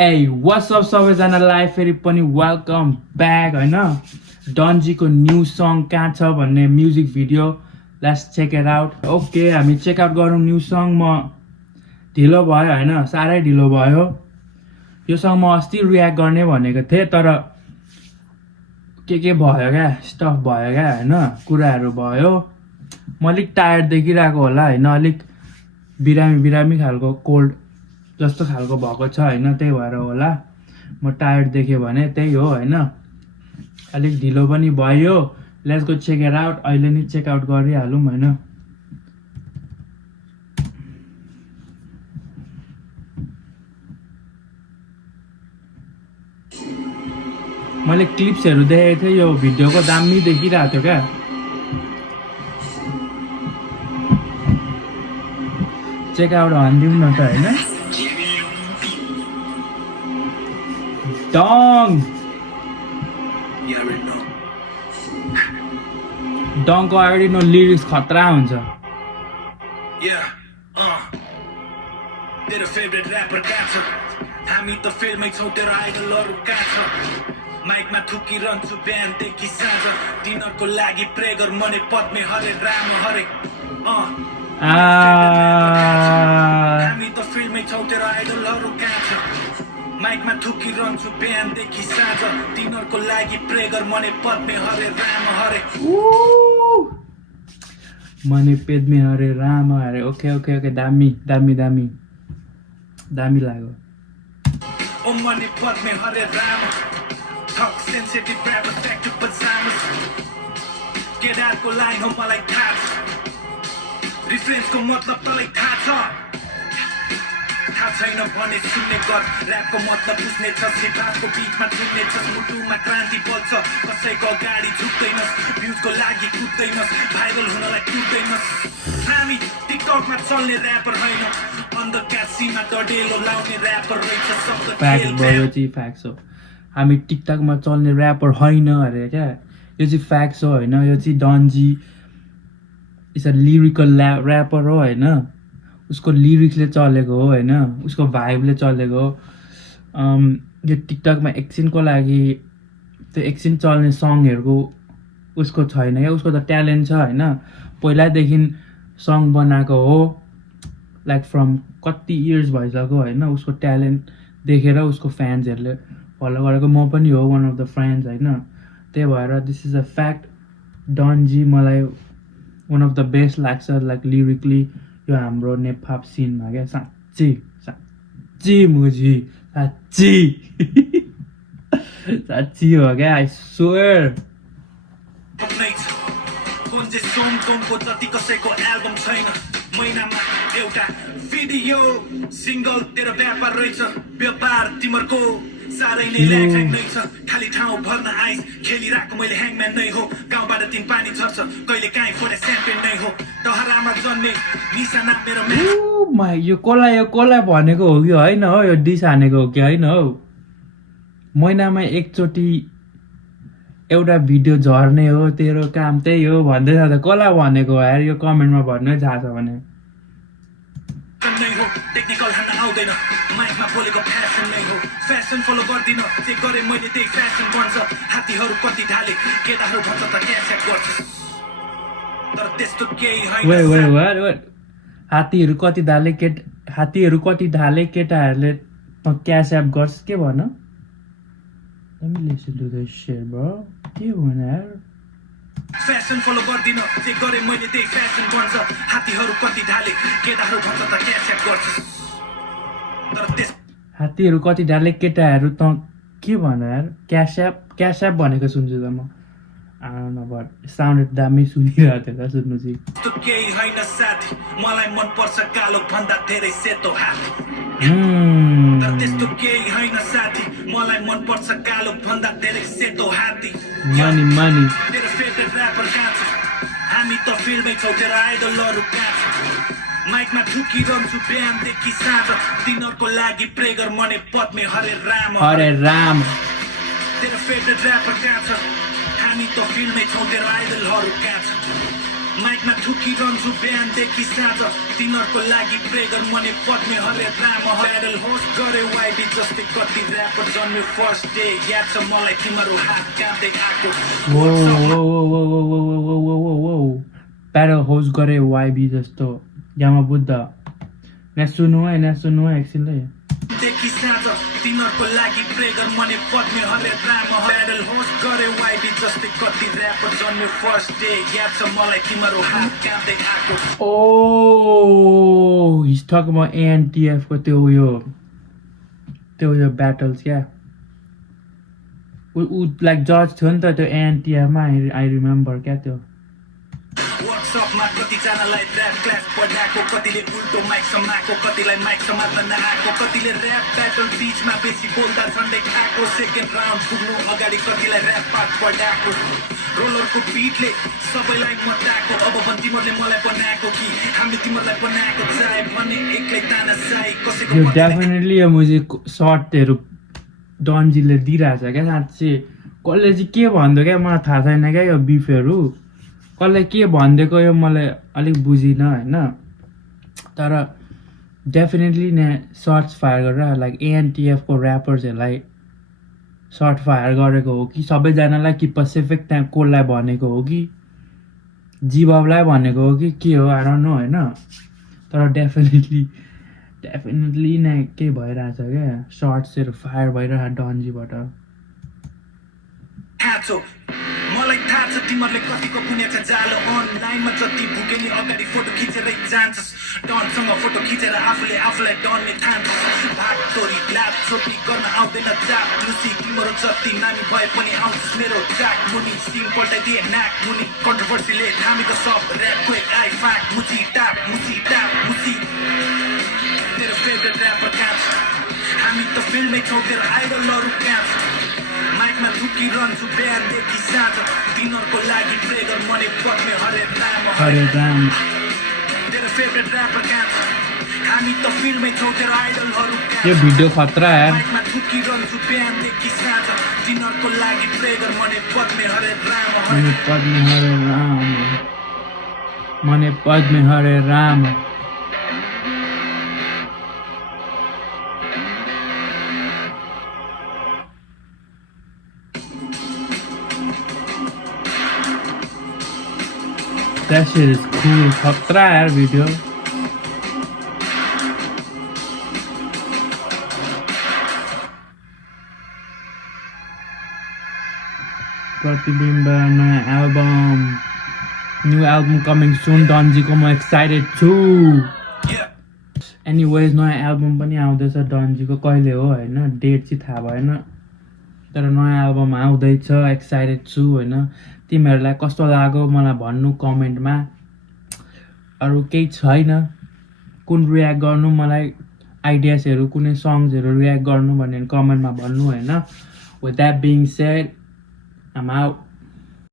Hey, what's up सबैजनालाई फेरि पनि वेलकम ब्याक हैन डन्जीको न्यू सङ कहाँ छ भन्ने music video let's check it out okay हामी चेक आउट गरौँ न्यू सङ म ढिलो भयो हैन साह्रै ढिलो भयो यो सङ म अस्ति रियाक्ट गर्ने भनेको थिएँ तर के भयो क्या स्टफ भयो क्या हैन कुराहरू भयो म अलिक टायर्ड देखिरहेको होला हैन अलिक बिरामी खालको कोल्ड जस्तो खालको भएको छ हैन त्यही भएर होला म टायर्ड देखेँ भने त्यही हो हैन अलिक ढिलो पनि भयो let's go check it out अहिले नि चेक आउट गरिहालौँ हैन मैले क्लिप्सहरू देखेको थिएँ यो भिडियोको दामी देखिरहेको थियो क्या चेक आउट भनिदिउँ न त हैन डङको अलरेडी नो लिरिक्स खतरा हुन्छ तेरो फेभरेट र्यापर कहाँ छ हामी त फेलमै छौँ तेरो आइडलहरू कहाँ छ माइकमा थुकिरहन्छु बिहानदेखि साँझ तिनीहरूको लागि प्रे गर मने पद्मे हरे राम हरे हामी त फिल्डमै छौँ तेरो आइडलहरू कहाँ छ माइकमा थुकिरहन्छु बिहानदेखि साँझ तिनीहरूको लागि प्रे गर मने पद्मे हरे राम हरे मने पेदमे हरे राम हरे ओके दामी लाग्यो ओ मने पद्मे Hare Ram Talk sensitive rappers back to pajamas केदारको लाइन हो मलाई थाहा छ रिफरेन्सको मतलब तँलाई थाहा छैन भने सुन्ने गर ऱ्यापको मतलब बुझ्ने छ सिपाको बिचमा झुन्ने छ मुटुमा क्रान्ति बल्छ कसैको अगाडि झुक्दैनस् भ्युजको लागि कुद्दैनस् भाइरल हुनलाई कुद्दैनस् हामी टिकटकमा चल्ने ऱ्यापर होइन अन्धकार सीमा डडेलो लाउने ऱ्यापर रहेछ फ्याक्ट हो हामी टिकटकमा चल्ने ऱ्यापर होइन अरे क्या यो चाहिँ फ्याक्ट्स हो होइन यो चाहिँ डन्जी इज अ लिरिकल ऱ्यापर हो होइन उसको लिरिक्सले चलेको हो होइन उसको भाइबले चलेको हो यो टिकटकमा एकछिनको लागि त्यो एकछिन चल्ने सङहरूको उसको छैन क्या उसको त ट्यालेन्ट छ होइन पहिलादेखि सङ बनाएको हो लाइक फ्रम कति इयर्स भइसक्यो होइन उसको ट्यालेन्ट देखेर उसको फ्यान्सहरूले फलो गरेको म पनि हो वान अफ द फ्रेन्ड्स होइन त्यही भएर दिस इज अ फ्याक्ट डन्जी मलाई वान अफ द बेस्ट लाग्छ लाइक लिरिकली यो हाम्रो नेपाल सिनमा क्या साँच्ची मुजी साँच्ची हो क्या आई स्वेयर जति कसैको एल्बम छैन महिनामा एउटा भिडियो सिङ्गल तेरो व्यापार रहेछ व्यापार तिमीहरूको साह्रै नै ल्याङ नै छ खाली ठाउँ भर्न आइस खेलिरहेको मैले ह्याङम्यान नै हो गाउँबाट तिन पानी झर्छ कहिले काहीँ फोडे च्याम्पियन नै हो टहरामा जन्मे निशाना मेरो यो कसलाई भनेको हो कि होइन हो यो डिस हानेको हो कि होइन हौ महिनामा एकचोटि एउटा भिडियो झर्ने हो तेरो काम त्यही हो भन्दै जाँदा कसलाई भनेको हो यार यो कमेन्टमा भन्नै थाहा छ भने टेक्निकल हान्न आउँदैन माइकमा बोलेको फ्यासन नै हो फ्यासन फलो गर्दिन जे गरे मैले त्यही फ्यासन बन्छ हात्तीहरू कति ढाले केटाहरू भन्छ त क्यासेट गर्छ तर त्यस्तो केही होइन हात्तीहरू कति ढाले केटाहरूले क्यासेप गर्छ के भन Let me listen to this shit, bro. के भन यार फ्यासन फलो गर्दिन जे गरे मैले त्यही फ्यासन बन्छ हात्तीहरू कति ढाले केटाहरू भन्छ त क्यासेट गर्छ तर त्यस हात्तीहरू कति ढाले केटाहरू त के भन यार क्यासेप भनेको सुन्छु त म साउन्ड दामी सुनिरहेको थियो त सुन्नु चाहिँ त्यो केही होइन साथी मलाई मन पर्छ कालो भन्दा धेरै सेतो हात तर त्यस्तो केही होइन साथी मलाई मन पर्छ कालो भन्दा धेरै सेतो हात्ती मानी तेरो फेभरेट ऱ्यापर कहाँ छ हामी त फिल्डमै छौँ तेरो आइडलहरू कहाँ छ माइकमा ठुकिरहन्छु बिहानदेखि साँझ तिनीहरूको लागि प्रे गर मने पद्मे हरे राम तेरो फेभरेट ऱ्यापर कहाँ छ हामी त फिल्डमै छौँ तेरो आइडलहरू कहाँ छ माइकमा ठुकिरहन्छु बिहानदेखि साँझ तिनीहरूको लागि प्रे गर मने पद्मे हरे राम प्याडल होस्ट गरे वाइडी जस्तै कति ऱ्यापर जन्म्यो फर्स्ट डे याद छ मलाई तिमीहरू हात काँप्दै आएको प्याडल होस्ट गरे वाइबी जस्तो यामा बुद्ध सुन्नु है एकछिन है देखि साँझ तिनीहरूको लागि प्रे गर मने पद्मे हरे राम प्याडल होस्ट गरे वाइडी जस्तै कति ऱ्यापर जन्म्यो फर्स्ट डे याद छ मलाई तिमीहरू हात काँप्दै आएको Oh, he's talking about ANTF को त्यो उयो battles क्या ऊ like judge थियो नि त त्यो ANTF मा I remember क्या त्यो वर्कसपमा कतिजनालाई ऱ्याप क्लास पढाएको कतिले उल्टो माइक समाएको कतिलाई माइक समात्न नआएको कतिले ऱ्याप ब्याटल बिचमा बेसी बोल्दा झन्डै खाएको सेकेन्ड राउन्ड पुग्नु अगाडि कतिलाई ऱ्याप पार्ट पढाएको रोलरको बिटले सबैलाई मटाएको अब भन् तिमीहरूले मलाई बनाएको कि हामीले तिमीहरूलाई बनाएको चाहे भन्ने एक्लै ताना चाहे कसैको यो डेफिनेटली यो म्युजिक सर्टहरू डन्जीले दिइरहेछ क्या साँच्चै कसले चाहिँ के भन्दै क्या मलाई थाहा छैन क्या यो बिफहरू कसले के भनिदिएको यो मलाई अलिक बुझिनँ होइन तर डेफिनेटली ने सर्ट्स फायर गरेर लाइक एएनटिएफको ऱ्यापर्सहरूलाई सर्ट फायर गरेको हो कि सबैजनालाई कि पेसिफिक त्यहाँ कोललाई भनेको हो कि जीवलाई भनेको हो कि के हो आई डोन्ट नो होइन तर डेफिनेटली नै के भइरहेछ क्या सर्ट्सहरू फायर भइरहेछ डन्जीबाट मलाई थाहा छ तिमीहरूले कतिको पुण्य छ जालो अनलाइनमा जति भुके नि अगाडि फोटो खिचेरै जान्छस् डनसँग फोटो खिचेर आफूलाई डनले ठान्छस् भागतोरी ल्याप चोटी गर्न आउँदैन चाप लुसी तिम्रो जति नानी भए पनि आउँछस् मेरो ट्र्याक मुनि सिम पल्टाइदिए नाक मुनि कन्ट्रोभर्सीले थामेको सब ऱ्याप क्वेक आई फाक मुची टाप मुची तेरो फेभरेट ऱ्यापर कान्छ हामी त फिल्डमै छौँ तेरो आइडलहरू कान्छ माइकमा ठुकिरहन्छु बिहानदेखि साँझ तिनीहरूको लागि प्रे गर मने पद्मे हरे राम तेरो फेभरेट ऱ्यापर कान्छ हामी त फिल्डमै छौँ तेरो आइडलहरू यो भिडियो खतरा यार माइकमा ठुकिरहन्छु बिहानदेखि साँझ तिनीहरूको लागि प्रे गर मने पद्मे Hare Ram That shit is cool. खतरा यार वीडियो प्रतिबिम्ब नयाँ एल्बम न्यू एल्बम कमिङ सुन डन्जीको म एक्साइटेड छु एनीवेज नयाँ एल्बम पनि आउँदैछ डन्जीको कहिले हो होइन डेट चाहिँ थाहा भएन तर नयाँ एल्बम आउँदैछ एक्साइटेड छु होइन तिमीहरूलाई कस्तो लाग्यो मलाई भन्नु कमेन्टमा अरू केही छैन कुन रियाक्ट गर्नु मलाई आइडियाजहरू कुनै सङ्ग्सहरू रियाक्ट गर्नु भनेर कमेन्टमा भन्नु होइन with that being said I'm out